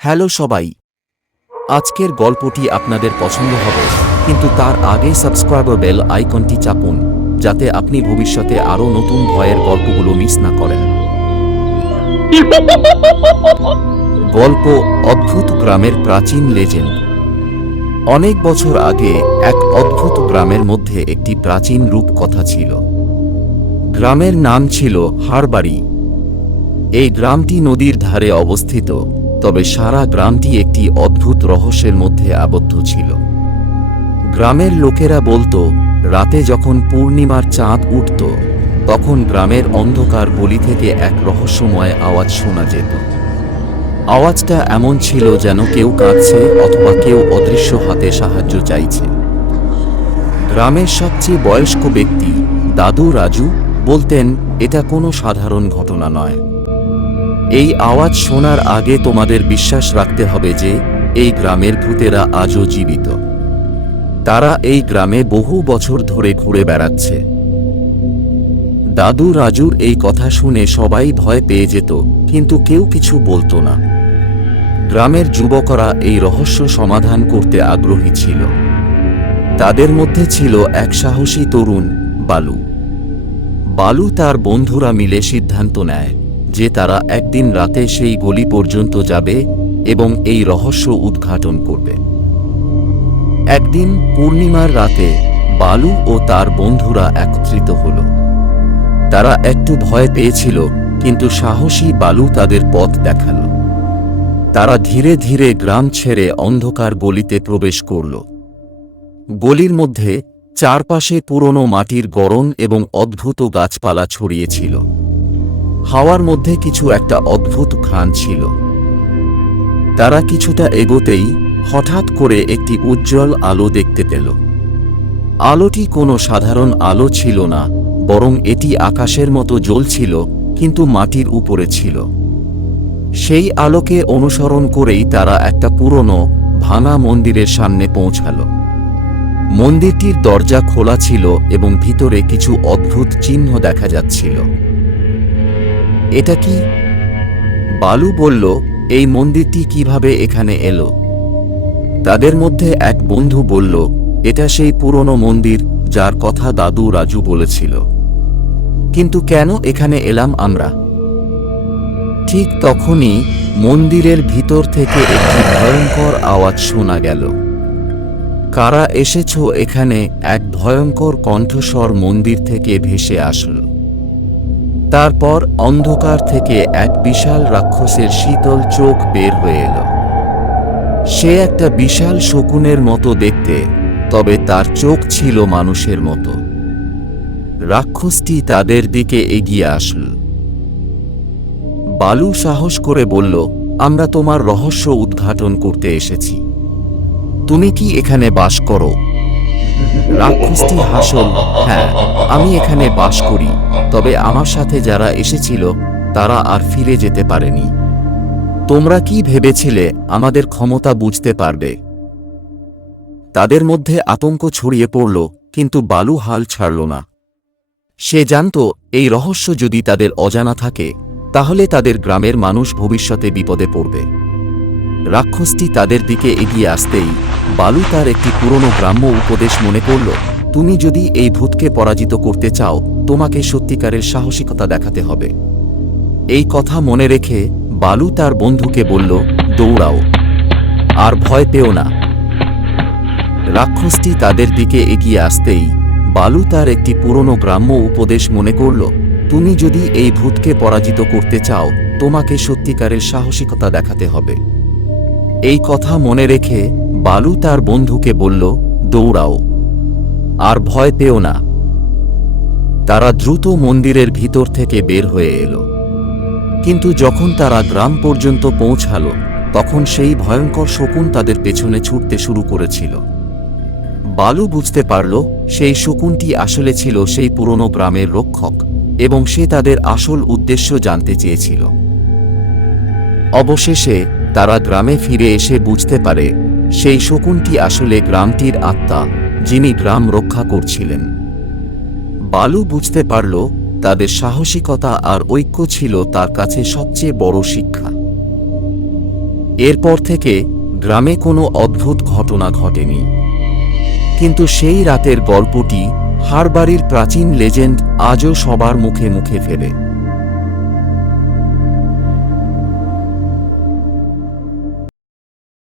Hello সবাই, আজকের গল্পটি আপনাদের পছন্দ হবে, কিন্তু তার আগে সাবস্ক্রাইব বেল আইকনটি চাপুন যাতে আপনি ভবিষ্যতে আরও নতুন ভয়ের গল্পগুলো মিস না করেন। গল্প অদ্ভুত গ্রামের প্রাচীন লেজেন্ড। অনেক বছর আগে এক অদ্ভুত গ্রামের মধ্যে একটি প্রাচীন রূপকথা ছিল। গ্রামের নাম ছিল হারবাড়ি। এই গ্রামটি নদীর ধারে অবস্থিত, তবে সারা গ্রামটি একটি অদ্ভুত রহস্যের মধ্যে আবদ্ধ ছিল। গ্রামের লোকেরা বলতো, রাতে যখন পূর্ণিমার চাঁদ উঠত তখন গ্রামের অন্ধকার গলি থেকে এক রহস্যময় আওয়াজ শোনা যেত। আওয়াজটা এমন ছিল যেন কেউ কাঁদছে অথবা কেউ অদৃশ্য হাতে সাহায্য চাইছে। গ্রামের সবচেয়ে বয়স্ক ব্যক্তি দাদু রাজু বলতেন, এটা কোনো সাধারণ ঘটনা নয়। এই আওয়াজ শোনার আগে তোমাদের বিশ্বাস রাখতে হবে যে এই গ্রামের ভূতেরা আজও জীবিত। তারা এই গ্রামে বহু বছর ধরে ঘুরে বেড়াচ্ছে। দাদু রাজুর এই কথা শুনে সবাই ভয় পেয়ে যেত, কিন্তু কেউ কিছু বলতো না। গ্রামের যুবকরা এই রহস্য সমাধান করতে আগ্রহী ছিল। তাদের মধ্যে ছিল এক সাহসী তরুণ বালু। বালু তার বন্ধুরা মিলে সিদ্ধান্ত নেয় যে তারা একদিন রাতে সেই গলি পর্যন্ত যাবে এবং এই রহস্য উদ্ঘাটন করবে। একদিন পূর্ণিমার রাতে বালু ও তার বন্ধুরা একত্রিত হল। তারা একটু ভয় পেয়েছিল, কিন্তু সাহসী বালু তাদের পথ দেখাল। তারা ধীরে ধীরে গ্রাম ছেড়ে অন্ধকার গলিতে প্রবেশ করল। গলির মধ্যে চারপাশে পুরনো মাটির গড়ন এবং অদ্ভুত গাছপালা ছড়িয়েছিল। হাওয়ার মধ্যে কিছু একটা অদ্ভুত ঘ্রাণ ছিল। তারা কিছুটা এগোতেই হঠাৎ করে একটি উজ্জ্বল আলো দেখতে পেল। আলোটি কোনো সাধারণ আলো ছিল না, বরং এটি আকাশের মতো জ্বলছিল, কিন্তু মাটির উপরে ছিল। সেই আলোকে অনুসরণ করেই তারা একটা পুরনো ভাঙা মন্দিরের সামনে পৌঁছাল। মন্দিরটির দরজা খোলা ছিল এবং ভিতরে কিছু অদ্ভুত চিহ্ন দেখা যাচ্ছিল। এটা কি? বালু বলল, এই মন্দিরটি কিভাবে এখানে এলো? তাদের মধ্যে এক বন্ধু বলল, এটা সেই পুরনো মন্দির যার কথা দাদু রাজু বলেছিল। কিন্তু কেন এখানে এলাম আমরা? ঠিক তখনই মন্দিরের ভিতর থেকে একটি ভয়ঙ্কর আওয়াজ শোনা গেল। কারা এসেছো এখানে? এক ভয়ঙ্কর কণ্ঠস্বর মন্দির থেকে ভেসে আসল। তারপর অন্ধকার থেকে এক বিশাল রাক্ষসের শীতল চোখ বের হয়ে এলো। সে একটা বিশাল শকুনের মতো দেখতে, তবে তার চোখ ছিল মানুষের মতো। রাক্ষসটি তাদের দিকে এগিয়ে আসল। বালু সাহস করে বলল, আমরা তোমার রহস্য উদ্ঘাটন করতে এসেছি। তুমি কি এখানে বাস করো? রাক্ষসটি হাসল, হ্যাঁ, আমি এখানে বাস করি, তবে আমার সাথে যারা এসেছিল তারা আর ফিরে যেতে পারেনি। তোমরা কি ভেবেছিলে আমাদের ক্ষমতা বুঝতে পারবে? তাদের মধ্যে আতঙ্ক ছড়িয়ে পড়ল, কিন্তু বালু হাল ছাড়ল না। সে জানত, এই রহস্য যদি তাদের অজানা থাকে তাহলে তাদের গ্রামের মানুষ ভবিষ্যতে বিপদে পড়বে। রাক্ষসটি তাদের দিকে এগিয়ে আসতেই বালু তার একটি পুরনো গ্রাম্য উপদেশ মনে করল, তুমি যদি এই ভূতকে পরাজিত করতে চাও তোমাকে সত্যিকারের সাহসিকতা দেখাতে হবে। এই কথা মনে রেখে বালু তার বন্ধুকে বলল, দৌড়াও, আর ভয় পেও না। রাক্ষসটি তাদের দিকে এগিয়ে আসতেই বালু তার একটি পুরনো গ্রাম্য উপদেশ মনে করল, তুমি যদি এই ভূতকে পরাজিত করতে চাও তোমাকে সত্যিকারের সাহসিকতা দেখাতে হবে। এই কথা মনে রেখে বালু তার বন্ধুকে বলল, দৌড়াও, আর ভয় পেও না। তারা দ্রুত মন্দিরের ভিতর থেকে বের হয়ে এলো। কিন্তু যখন তারা গ্রাম পর্যন্ত পৌঁছাল তখন সেই ভয়ঙ্কর শকুন তাদের পেছনে ছুটতে শুরু করেছিল। বালু বুঝতে পারল সেই শকুনটি আসলে ছিল সেই পুরনো গ্রামের রক্ষক, এবং সে তাদের আসল উদ্দেশ্য জানতে চেয়েছিল। অবশেষে তারা গ্রামে ফিরে এসে বুঝতে পারে সেই শকুনটি আসলে গ্রামটির আত্মা, যিনি গ্রাম রক্ষা করছিলেন। বালু বুঝতে পারল তাদের সাহসিকতা আর ঐক্য ছিল তার কাছে সবচেয়ে বড় শিক্ষা। এরপর থেকে গ্রামে কোনো অদ্ভুত ঘটনা ঘটেনি, কিন্তু সেই রাতের গল্পটি হাড়বাড়ির প্রাচীন লেজেন্ড আজও সবার মুখে মুখে ফেরে।